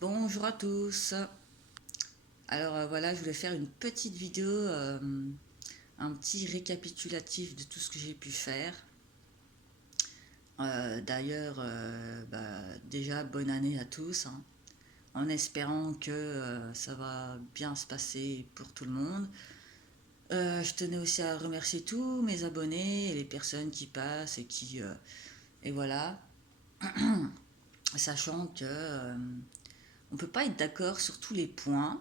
Bonjour à tous. Alors voilà, je voulais faire une petite vidéo, un petit récapitulatif de tout ce que j'ai pu faire. D'ailleurs, déjà bonne année à tous, hein, en espérant que ça va bien se passer pour tout le monde. Je tenais aussi à remercier tous mes abonnés et les personnes qui passent et voilà, sachant que on peut pas être d'accord sur tous les points.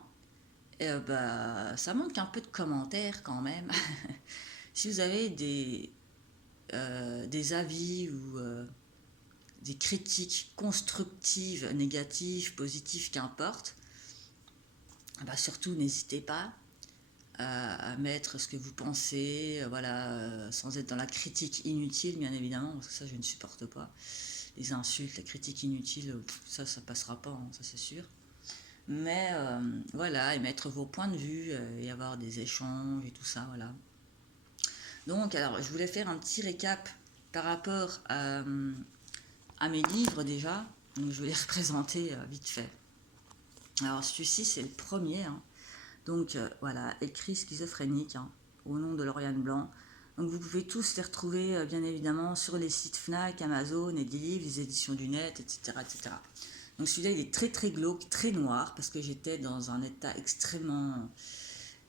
Ça manque un peu de commentaires quand même. Si vous avez des avis ou des critiques constructives, négatives, positives, qu'importe, surtout n'hésitez pas à mettre ce que vous pensez, voilà, sans être dans la critique inutile, bien évidemment, parce que ça je ne supporte pas. Les insultes, la critique inutile, ça passera pas, hein, ça c'est sûr. Mais voilà, et mettre vos points de vue et avoir des échanges et tout ça, voilà. Donc, alors, je voulais faire un petit récap par rapport à mes livres déjà. Donc, je vais les représenter vite fait. Alors, celui-ci, c'est le premier, hein. Donc, voilà, écrit schizophrénique, hein, au nom de Lauriane Blanc. Donc, vous pouvez tous les retrouver, bien évidemment, sur les sites Fnac, Amazon, et des livres, les éditions du net, etc., etc. Donc, celui-là, il est très, très glauque, très noir, parce que j'étais dans un état extrêmement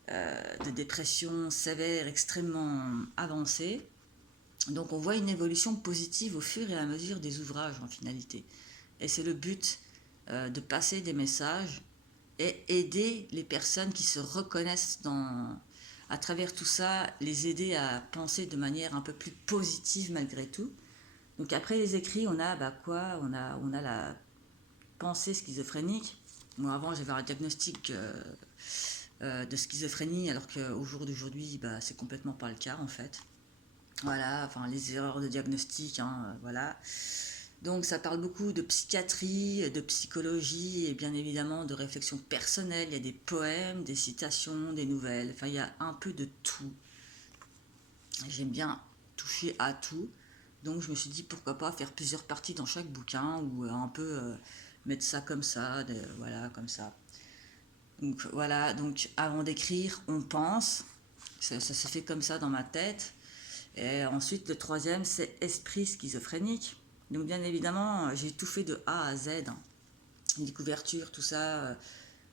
de dépression sévère, extrêmement avancé. Donc on voit une évolution positive au fur et à mesure des ouvrages en finalité. Et c'est le but de passer des messages et aider les personnes qui se reconnaissent à travers tout ça, les aider à penser de manière un peu plus positive malgré tout. Donc après les écrits, on a quoi on a la pensée schizophrénique. Moi avant j'avais un diagnostic de schizophrénie alors qu'au jour d'aujourd'hui c'est complètement pas le cas en fait. Voilà, enfin les erreurs de diagnostic, hein, voilà. Donc ça parle beaucoup de psychiatrie, de psychologie et bien évidemment de réflexion personnelle. Il y a des poèmes, des citations, des nouvelles, enfin il y a un peu de tout. J'aime bien toucher à tout. Donc je me suis dit pourquoi pas faire plusieurs parties dans chaque bouquin ou un peu mettre ça comme ça, voilà, comme ça. Donc voilà, donc avant d'écrire, on pense. Ça se fait comme ça dans ma tête. Et ensuite, le troisième, c'est esprit schizophrénique. Donc, bien évidemment, j'ai tout fait de A à Z, hein. Les couvertures, tout ça,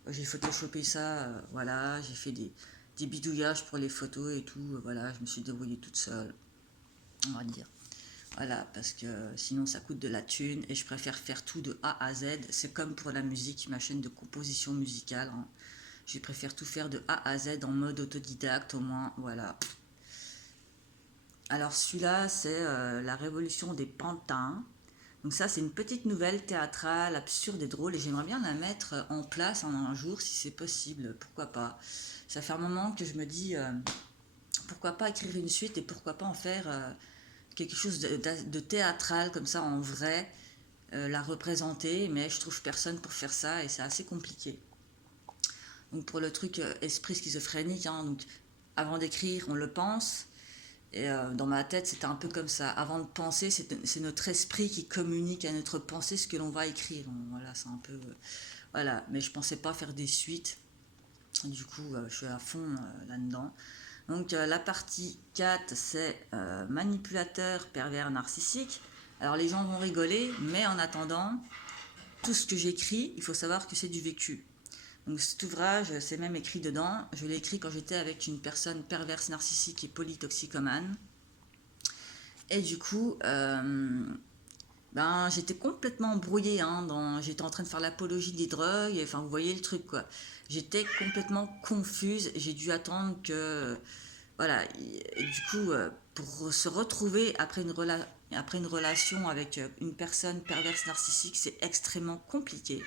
j'ai photoshopé ça, voilà, j'ai fait des bidouillages pour les photos et tout, voilà, je me suis débrouillée toute seule, on va dire. Voilà, parce que sinon ça coûte de la thune et je préfère faire tout de A à Z. C'est comme pour la musique, ma chaîne de composition musicale, hein. Je préfère tout faire de A à Z en mode autodidacte, au moins, voilà. Alors celui-là, c'est La Révolution des Pantins. Donc ça, c'est une petite nouvelle théâtrale, absurde et drôle, et j'aimerais bien la mettre en place en un jour, si c'est possible, pourquoi pas. Ça fait un moment que je me dis, pourquoi pas écrire une suite et pourquoi pas en faire quelque chose de théâtral, comme ça, en vrai, la représenter, mais je trouve personne pour faire ça, et c'est assez compliqué. Donc pour le truc esprit schizophrénique, hein, donc avant d'écrire, on le pense, et dans ma tête, c'était un peu comme ça. Avant de penser, c'est notre esprit qui communique à notre pensée ce que l'on va écrire. Voilà, c'est un peu. Voilà, mais je pensais pas faire des suites. Du coup, je suis à fond là-dedans. Donc, la partie 4, c'est manipulateur, pervers, narcissique. Alors, les gens vont rigoler, mais en attendant, tout ce que j'écris, il faut savoir que c'est du vécu. Donc cet ouvrage, c'est même écrit dedans. Je l'ai écrit quand j'étais avec une personne perverse, narcissique et polytoxicomane. Et du coup, j'étais complètement brouillée, hein, j'étais en train de faire l'apologie des drogues, enfin vous voyez le truc quoi. J'étais complètement confuse, j'ai dû attendre que... Voilà, et du coup, pour se retrouver après une relation avec une personne perverse narcissique, c'est extrêmement compliqué.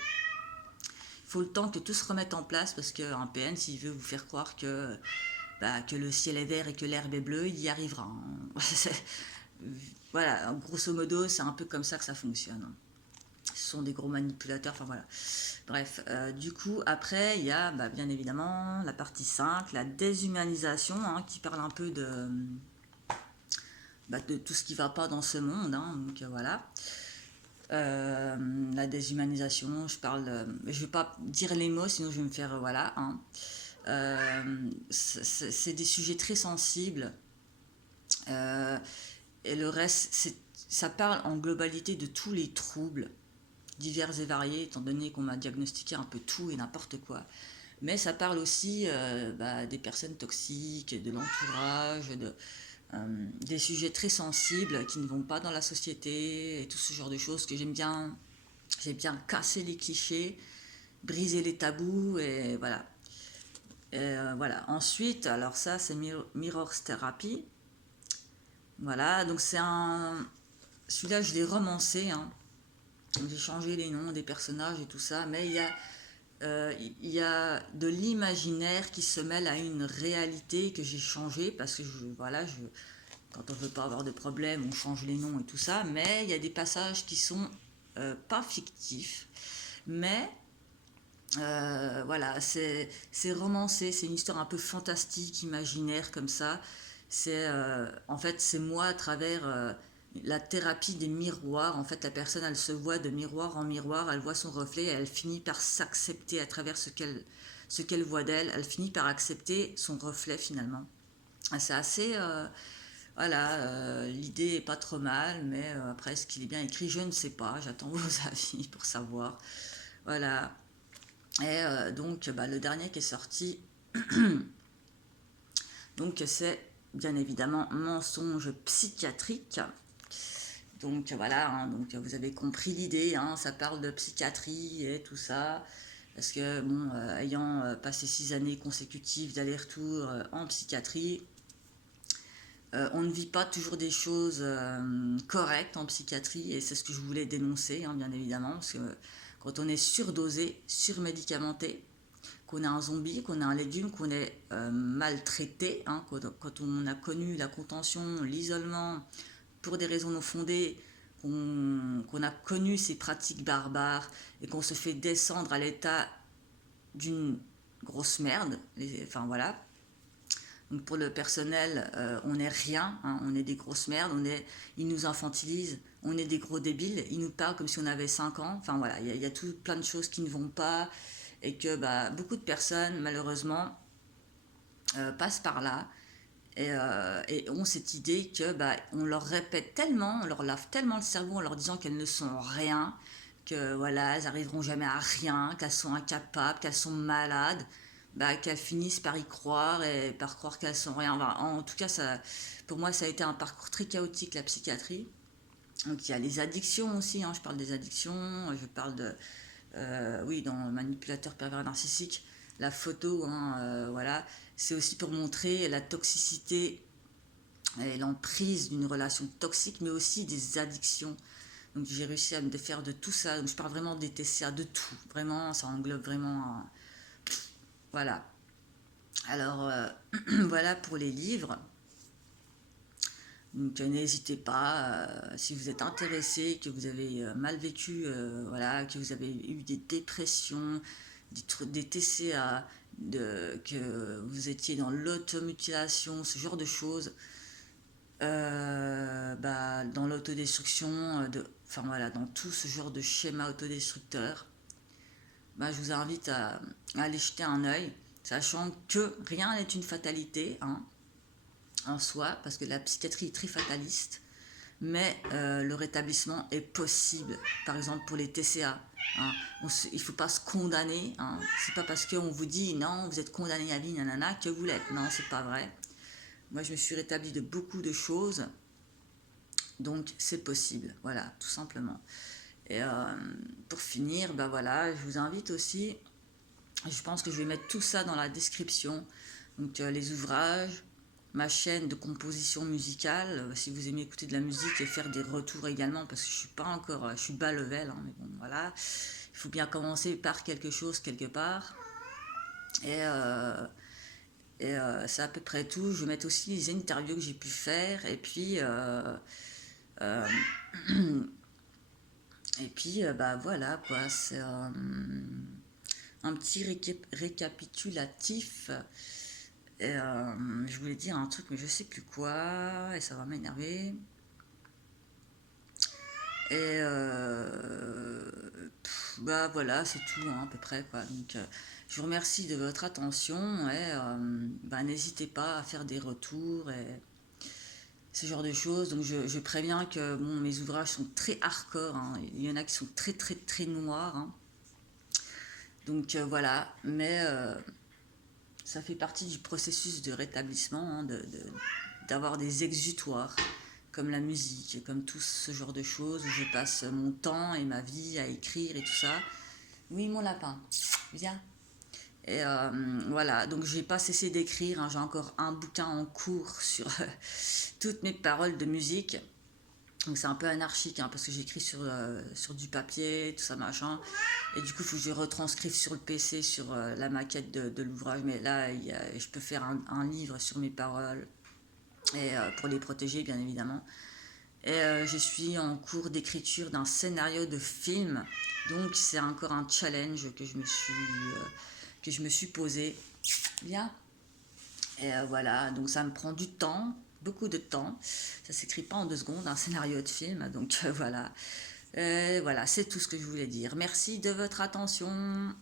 Il faut le temps que tout se remette en place parce qu'un PN, s'il veut vous faire croire que le ciel est vert et que l'herbe est bleue, il y arrivera, hein. Voilà, grosso modo, c'est un peu comme ça que ça fonctionne. Ce sont des gros manipulateurs, enfin voilà. Bref, du coup, après, il y a bien évidemment la partie 5, la déshumanisation, hein, qui parle un peu de tout ce qui ne va pas dans ce monde, hein, donc voilà. la déshumanisation, je vais pas dire les mots, sinon je vais me faire, voilà, hein. C'est des sujets très sensibles, euh, et le reste, ça parle en globalité de tous les troubles divers et variés, étant donné qu'on m'a diagnostiqué un peu tout et n'importe quoi. Mais ça parle aussi des personnes toxiques, de l'entourage, des sujets très sensibles qui ne vont pas dans la société et tout ce genre de choses que j'aime bien. J'aime bien casser les clichés, briser les tabous et voilà. Voilà. Ensuite, alors ça c'est Mirror Therapy. Voilà, donc c'est un... Celui-là je l'ai romancé, hein. J'ai changé les noms des personnages et tout ça, mais il y a de l'imaginaire qui se mêle à une réalité que j'ai changée parce que quand on veut pas avoir de problème, on change les noms et tout ça, mais il y a des passages qui sont pas fictifs, mais voilà, c'est romancé, c'est une histoire un peu fantastique, imaginaire comme ça. En fait, c'est moi à travers la thérapie des miroirs. En fait, la personne, elle se voit de miroir en miroir, elle voit son reflet, et elle finit par s'accepter à travers ce qu'elle voit d'elle. Elle finit par accepter son reflet finalement. C'est assez, voilà, l'idée est pas trop mal, mais après, est-ce qu'il est bien écrit, je ne sais pas. J'attends vos avis pour savoir. Voilà. Et donc, le dernier qui est sorti, donc c'est bien évidemment Mensonge psychiatrique. Donc voilà, hein, donc vous avez compris l'idée, hein, ça parle de psychiatrie et tout ça. Parce que, bon, ayant passé 6 années consécutives d'aller-retour en psychiatrie, on ne vit pas toujours des choses correctes en psychiatrie, et c'est ce que je voulais dénoncer, hein, bien évidemment, parce que quand on est surdosé, surmédicamenté, qu'on a un zombie, qu'on a un légume, qu'on est maltraité, hein, quand on a connu la contention, l'isolement, pour des raisons non fondées, qu'on a connu ces pratiques barbares et qu'on se fait descendre à l'état d'une grosse merde, enfin voilà. Donc pour le personnel, on n'est rien, hein, on est des grosses merdes, ils nous infantilisent, on est des gros débiles, ils nous parlent comme si on avait 5 ans, enfin voilà, il y a tout plein de choses qui ne vont pas, et que beaucoup de personnes, malheureusement, passent par là, et ont cette idée que on leur répète tellement, on leur lave tellement le cerveau en leur disant qu'elles ne sont rien, que voilà, elles n'arriveront jamais à rien, qu'elles sont incapables, qu'elles sont malades, qu'elles finissent par y croire et par croire qu'elles sont rien. Enfin, en tout cas, pour moi, ça a été un parcours très chaotique, la psychiatrie. Donc il y a les addictions aussi, hein, je parle des addictions, je parle de, oui, dans Manipulateur pervers narcissique, la photo, hein, voilà, c'est aussi pour montrer la toxicité et l'emprise d'une relation toxique, mais aussi des addictions. Donc j'ai réussi à me défaire de tout ça. Donc je parle vraiment des TCA, de tout. Vraiment, ça englobe vraiment... voilà. Alors, voilà pour les livres. Donc n'hésitez pas, si vous êtes intéressé, que vous avez mal vécu, voilà, que vous avez eu des dépressions, des TCA, que vous étiez dans l'automutilation, ce genre de choses, dans l'autodestruction, enfin voilà, dans tout ce genre de schéma autodestructeur, je vous invite à aller jeter un œil, sachant que rien n'est une fatalité, hein, en soi, parce que la psychiatrie est très fataliste, mais le rétablissement est possible. Par exemple pour les TCA, hein, il ne faut pas se condamner, hein. C'est pas parce qu'on vous dit non, vous êtes condamné à vie, nanana, que vous l'êtes. Non, c'est pas vrai. Moi, je me suis rétablie de beaucoup de choses, donc c'est possible. Voilà, tout simplement. Et pour finir, voilà, je vous invite aussi, je pense que je vais mettre tout ça dans la description, donc les ouvrages, ma chaîne de composition musicale, si vous aimez écouter de la musique et faire des retours également, parce que je suis pas encore, je suis bas level, hein, mais bon voilà, il faut bien commencer par quelque chose quelque part, et, c'est à peu près tout. Je vais mettre aussi les interviews que j'ai pu faire, et puis euh, voilà quoi, c'est un petit récapitulatif. Et je voulais dire un truc, mais je sais plus quoi, et ça va m'énerver. Et bah voilà, c'est tout, hein, à peu près, quoi. Donc, je vous remercie de votre attention et bah, n'hésitez pas à faire des retours et ce genre de choses. Donc, je préviens que bon, mes ouvrages sont très hardcore, hein. Il y en a qui sont très, très, très noirs, hein. Donc, voilà. Mais ça fait partie du processus de rétablissement, hein, d'avoir des exutoires, comme la musique, comme tout ce genre de choses, où je passe mon temps et ma vie à écrire et tout ça. Oui, mon lapin, viens. Et voilà, donc j'ai pas cessé d'écrire, hein. J'ai encore un bouquin en cours sur toutes mes paroles de musique. Donc c'est un peu anarchique, hein, parce que j'écris sur du papier, tout ça machin. Et du coup, il faut que je retranscrive sur le PC, sur la maquette de l'ouvrage. Mais là, je peux faire un livre sur mes paroles, et pour les protéger, bien évidemment. Et je suis en cours d'écriture d'un scénario de film. Donc c'est encore un challenge que je me suis posé. Bien. Et voilà, donc ça me prend du temps, beaucoup de temps. Ça s'écrit pas en 2 secondes, un scénario de film. Donc voilà. Voilà, c'est tout ce que je voulais dire. Merci de votre attention.